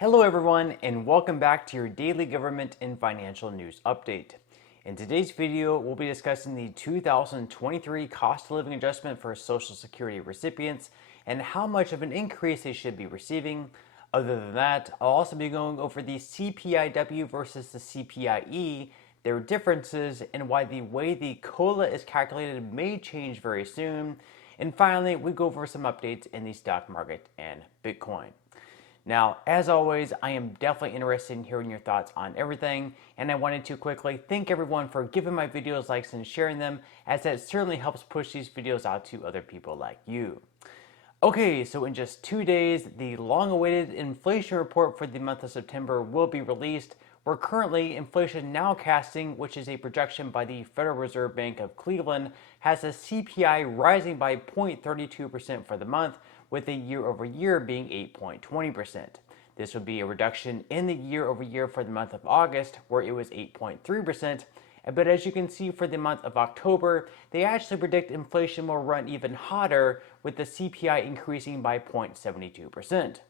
Hello everyone, and welcome back to your daily government and financial news update. In today's video, we'll be discussing the 2023 cost of living adjustment for Social Security recipients and how much of an increase they should be receiving. Other than that, I'll also be going over the CPI-W versus the CPI-E, their differences, and why the way the COLA is calculated may change very soon. And finally, we go over some updates in the stock market and Bitcoin. Now, as always, I am definitely interested in hearing your thoughts on everything, and I wanted to quickly thank everyone for giving my videos likes and sharing them, as that certainly helps push these videos out to other people like you. Okay, so in just 2 days, the long-awaited inflation report for the month of September will be released. We're currently inflation nowcasting, which is a projection by the Federal Reserve Bank of Cleveland, has a CPI rising by 0.32% for the month, with the year-over-year being 8.20%. This would be a reduction in the year-over-year for the month of August, where it was 8.3%. But as you can see for the month of October, they actually predict inflation will run even hotter, with the CPI increasing by 0.72%.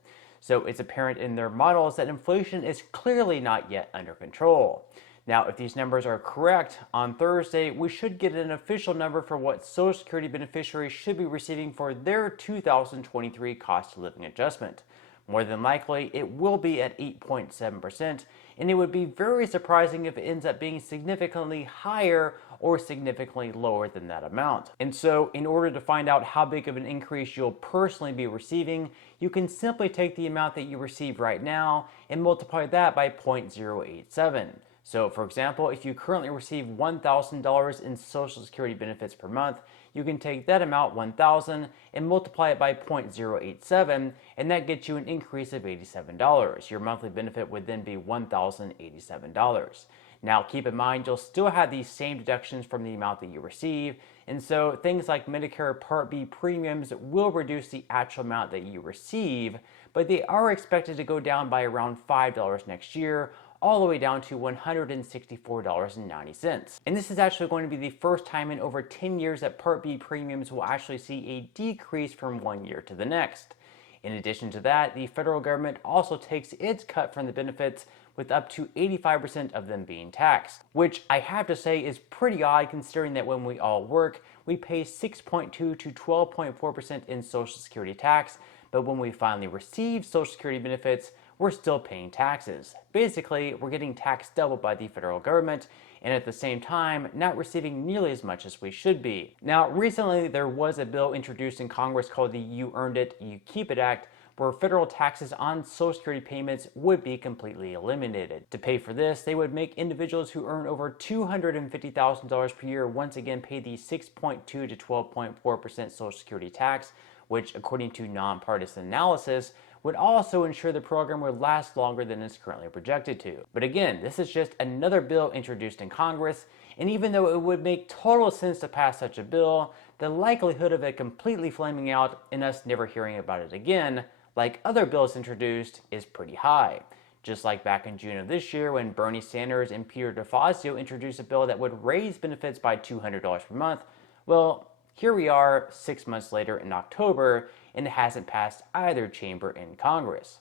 So it's apparent in their models that inflation is clearly not yet under control. Now, if these numbers are correct, on Thursday, we should get an official number for what Social Security beneficiaries should be receiving for their 2023 cost of living adjustment. More than likely, it will be at 8.7%, and it would be very surprising if it ends up being significantly higher or significantly lower than that amount. And so, in order to find out how big of an increase you'll personally be receiving, you can simply take the amount that you receive right now and multiply that by 0.087. So, for example, if you currently receive $1,000 in Social Security benefits per month, you can take that amount, $1,000, and multiply it by 0.087, and that gets you an increase of $87. Your monthly benefit would then be $1,087. Now, keep in mind, you'll still have these same deductions from the amount that you receive, and so things like Medicare Part B premiums will reduce the actual amount that you receive, but they are expected to go down by around $5 next year, all the way down to $164.90. And this is actually going to be the first time in over 10 years that Part B premiums will actually see a decrease from one year to the next. In addition to that, the federal government also takes its cut from the benefits, with up to 85% of them being taxed, which I have to say is pretty odd considering that when we all work, we pay 6.2 to 12.4% in Social Security tax, but when we finally receive Social Security benefits, we're still paying taxes. Basically, we're getting taxed double by the federal government, and at the same time, not receiving nearly as much as we should be. Now, recently there was a bill introduced in Congress called the You Earned It, You Keep It Act, where federal taxes on Social Security payments would be completely eliminated. To pay for this, they would make individuals who earn over $250,000 per year once again pay the 6.2 to 12.4% Social Security tax, which, according to nonpartisan analysis, would also ensure the program would last longer than it's currently projected to. But again, this is just another bill introduced in Congress, and even though it would make total sense to pass such a bill, the likelihood of it completely flaming out and us never hearing about it again, like other bills introduced, is pretty high. Just like back in June of this year when Bernie Sanders and Peter DeFazio introduced a bill that would raise benefits by $200 per month, well, here we are 6 months later in October, and it hasn't passed either chamber in Congress.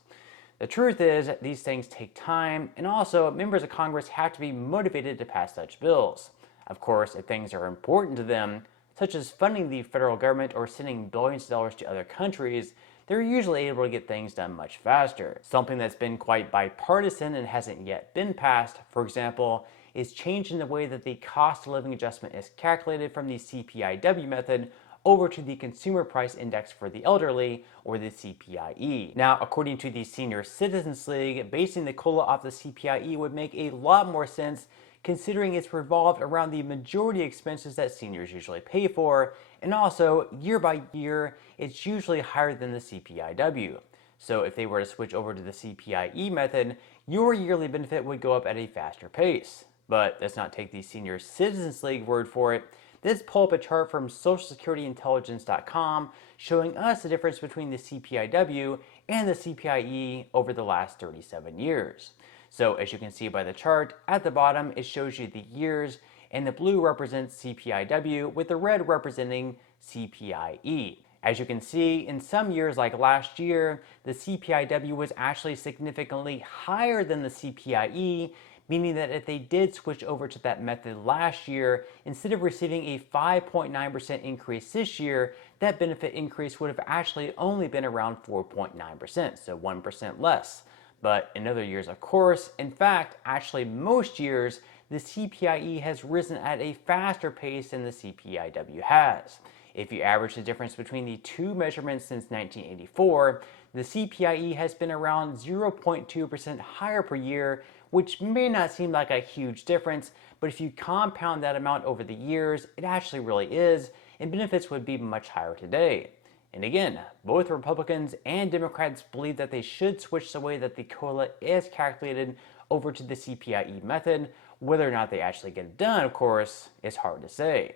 The truth is, these things take time, and also members of Congress have to be motivated to pass such bills. Of course, if things are important to them, such as funding the federal government or sending billions of dollars to other countries, they're usually able to get things done much faster. Something that's been quite bipartisan and hasn't yet been passed, for example, is changing the way that the cost of living adjustment is calculated from the CPI-W method over to the Consumer Price Index for the elderly, or the CPI-E. Now, according to the Senior Citizens League, basing the COLA off the CPI-E would make a lot more sense considering it's revolved around the majority expenses that seniors usually pay for, and also, year by year, it's usually higher than the CPI-W. So if they were to switch over to the CPI-E method, your yearly benefit would go up at a faster pace. But let's not take the Senior Citizens League word for it. Let's pull up a chart from SocialSecurityIntelligence.com showing us the difference between the CPI-W and the CPI-E over the last 37 years. So as you can see by the chart, at the bottom it shows you the years, and the blue represents CPI-W with the red representing CPI-E. As you can see, in some years like last year, the CPI-W was actually significantly higher than the CPI-E, meaning that if they did switch over to that method last year, instead of receiving a 5.9% increase this year, that benefit increase would have actually only been around 4.9%, so 1% less. But in other years, of course, in fact, actually most years, the CPI-E has risen at a faster pace than the CPI-W has. If you average the difference between the two measurements since 1984, the CPI-E has been around 0.2% higher per year, which may not seem like a huge difference, but if you compound that amount over the years, it actually really is, and benefits would be much higher today. And again, both Republicans and Democrats believe that they should switch the way that the COLA is calculated over to the CPI-E method. Whether or not they actually get it done, of course, is hard to say.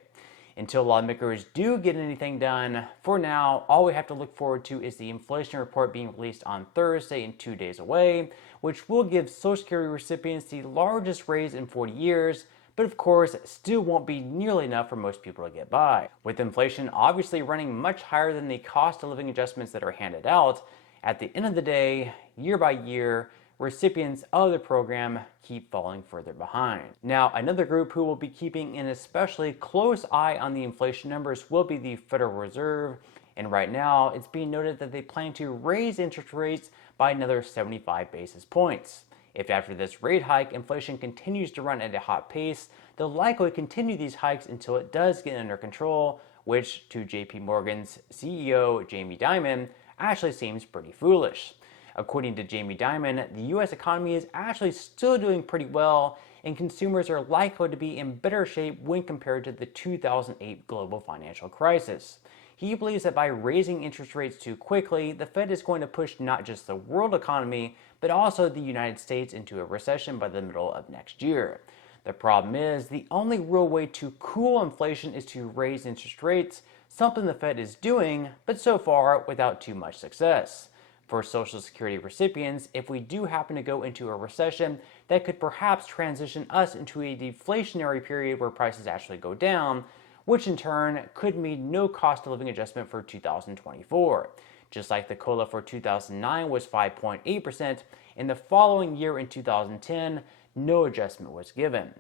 Until lawmakers do get anything done, for now, all we have to look forward to is the inflation report being released on Thursday and 2 days away, which will give Social Security recipients the largest raise in 40 years, but of course, still won't be nearly enough for most people to get by. With inflation obviously running much higher than the cost of living adjustments that are handed out, at the end of the day, year by year, recipients of the program keep falling further behind. Now, another group who will be keeping an especially close eye on the inflation numbers will be the Federal Reserve, and right now it's being noted that they plan to raise interest rates by another 75 basis points. If after this rate hike, inflation continues to run at a hot pace, they'll likely continue these hikes until it does get under control, which to JP Morgan's CEO, Jamie Dimon, actually seems pretty foolish. According to Jamie Dimon, the U.S. economy is actually still doing pretty well, and consumers are likely to be in better shape when compared to the 2008 global financial crisis. He believes that by raising interest rates too quickly, the Fed is going to push not just the world economy, but also the United States into a recession by the middle of next year. The problem is, the only real way to cool inflation is to raise interest rates, something the Fed is doing, but so far without too much success. For Social Security recipients, if we do happen to go into a recession, that could perhaps transition us into a deflationary period where prices actually go down, which in turn could mean no cost of living adjustment for 2024. Just like the COLA for 2009 was 5.8%, in the following year in 2010, no adjustment was given.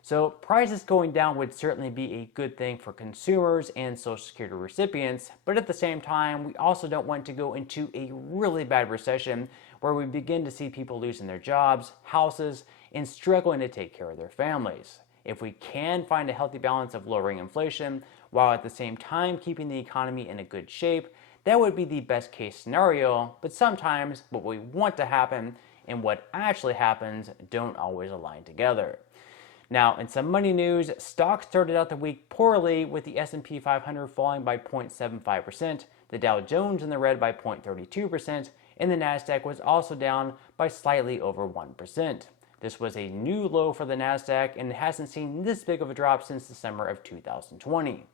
So prices going down would certainly be a good thing for consumers and Social Security recipients, but at the same time, we also don't want to go into a really bad recession where we begin to see people losing their jobs, houses, and struggling to take care of their families. If we can find a healthy balance of lowering inflation while at the same time keeping the economy in a good shape, that would be the best case scenario, but sometimes what we want to happen and what actually happens don't always align together. Now, in some money news, stocks started out the week poorly, with the S&P 500 falling by 0.75%, the Dow Jones in the red by 0.32%, and the Nasdaq was also down by slightly over 1%. This was a new low for the Nasdaq, and it hasn't seen this big of a drop since the summer of 2020.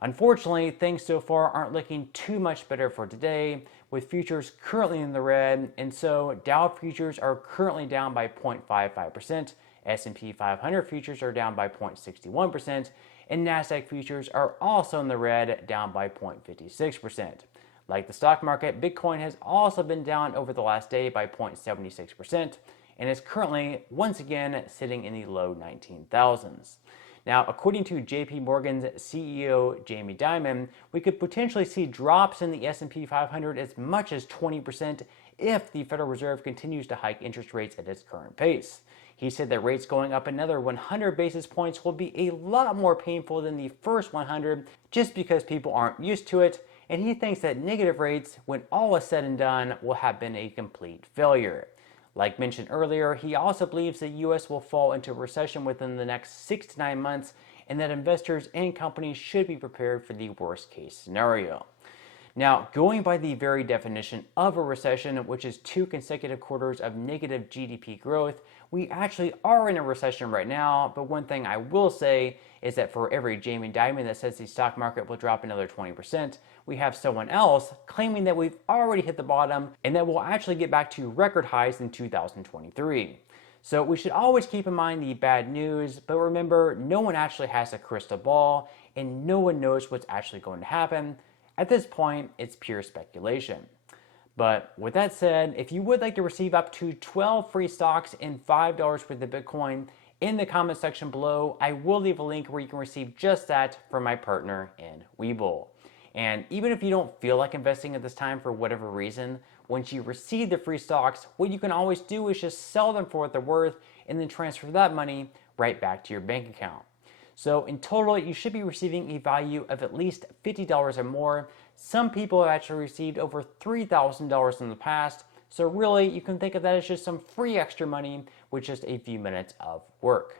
Unfortunately, things so far aren't looking too much better for today, with futures currently in the red, and so Dow futures are currently down by 0.55%, S&P 500 futures are down by 0.61%, and Nasdaq futures are also in the red, down by 0.56%. Like the stock market, Bitcoin has also been down over the last day by 0.76%, and is currently, once again, sitting in the low 19,000s. Now, according to JP Morgan's CEO, Jamie Dimon, we could potentially see drops in the S&P 500 as much as 20% if the Federal Reserve continues to hike interest rates at its current pace. He said that rates going up another 100 basis points will be a lot more painful than the first 100 just because people aren't used to it, and he thinks that negative rates, when all is said and done, will have been a complete failure. Like mentioned earlier, he also believes the U.S. will fall into recession within the next 6 to 9 months, and that investors and companies should be prepared for the worst case scenario. Now, going by the very definition of a recession, which is 2 consecutive quarters of negative GDP growth, we actually are in a recession right now, but one thing I will say is that for every Jamie Dimon that says the stock market will drop another 20%, we have someone else claiming that we've already hit the bottom and that we'll actually get back to record highs in 2023. So we should always keep in mind the bad news, but remember, no one actually has a crystal ball and no one knows what's actually going to happen. At this point, it's pure speculation. But with that said, if you would like to receive up to 12 free stocks and $5 worth of Bitcoin, in the comment section below, I will leave a link where you can receive just that from my partner in Webull. And even if you don't feel like investing at this time for whatever reason, once you receive the free stocks, what you can always do is just sell them for what they're worth and then transfer that money right back to your bank account. So in total, you should be receiving a value of at least $50 or more. Some people have actually received over $3,000 in the past. So really, you can think of that as just some free extra money with just a few minutes of work.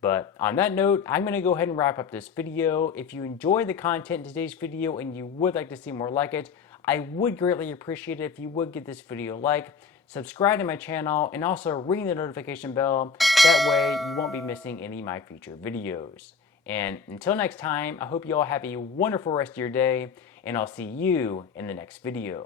But on that note, I'm going to go ahead and wrap up this video. If you enjoyed the content in today's video and you would like to see more like it, I would greatly appreciate it if you would give this video a like, subscribe to my channel, and also ring the notification bell. That way you won't be missing any of my future videos. And until next time, I hope you all have a wonderful rest of your day, and I'll see you in the next video.